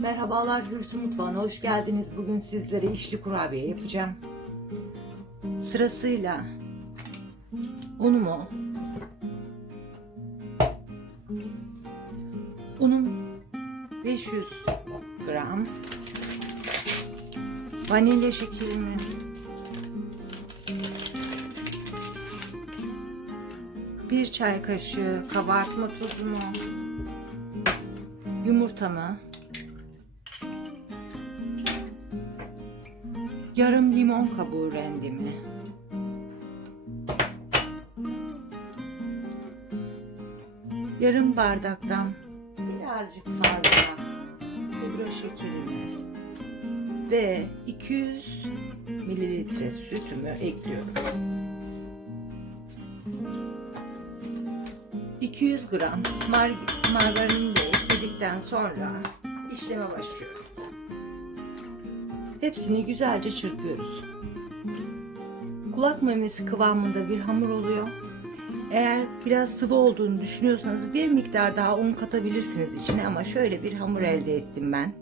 Merhabalar Hürsü Mutfağı'na hoş geldiniz. Bugün sizlere içli kurabiye yapacağım. Sırasıyla unumu, unum 500 gram, vanilya şekerimi, bir çay kaşığı kabartma tozumu, yumurtamı, yarım limon kabuğu rendimi, yarım bardaktan birazcık fazla pudra şekerimi ve 200 mililitre sütümü ekliyorum. 200 gram mar margarini de ekledikten sonra işleme başlıyorum. Hepsini güzelce çırpıyoruz. Kulak memesi kıvamında bir hamur oluyor. Eğer biraz sıvı olduğunu düşünüyorsanız bir miktar daha un katabilirsiniz içine ama şöyle bir hamur elde ettim ben.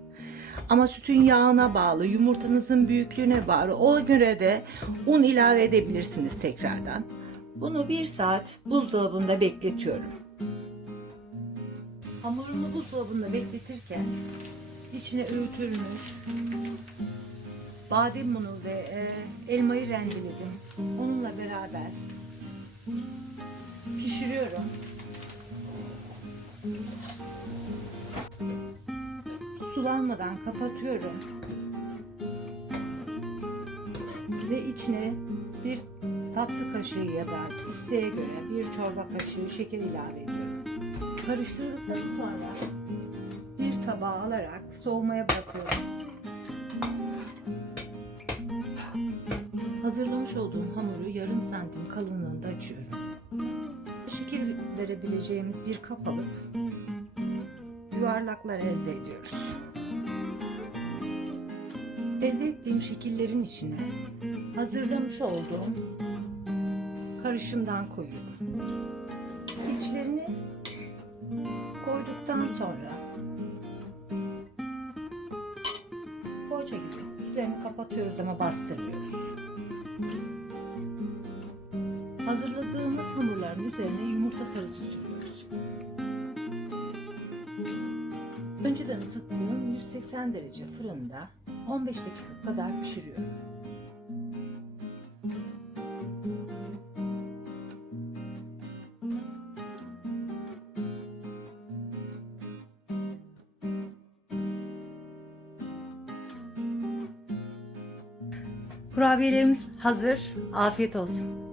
Ama sütün yağına bağlı, yumurtanızın büyüklüğüne bağlı. O göre de un ilave edebilirsiniz tekrardan. Bunu bir saat buzdolabında bekletiyorum. Hamurumu buzdolabında bekletirken içine öğütülmüş badem unu ve e, elmayı rendeledim. Onunla beraber pişiriyorum. Sulanmadan kapatıyorum. Ve içine bir tatlı kaşığı ya da isteğe göre bir çorba kaşığı şeker ilave ediyorum. Karıştırdıktan sonra bir tabağa alarak soğumaya bırakıyorum. Hazırlamış olduğum hamuru yarım santim kalınlığında açıyorum. Şekil verebileceğimiz bir kap alıp yuvarlaklar elde ediyoruz. Elde ettiğim şekillerin içine hazırlamış olduğum karışımdan koyuyorum. İçlerini koyduktan sonra üstlerini kapatıyoruz ama bastırmıyoruz. Hazırladığımız hamurların üzerine yumurta sarısı sürüyoruz. Önceden ısıttığım 180 derece fırında 15 dakika kadar pişiriyorum. Kurabiyelerimiz hazır. Afiyet olsun.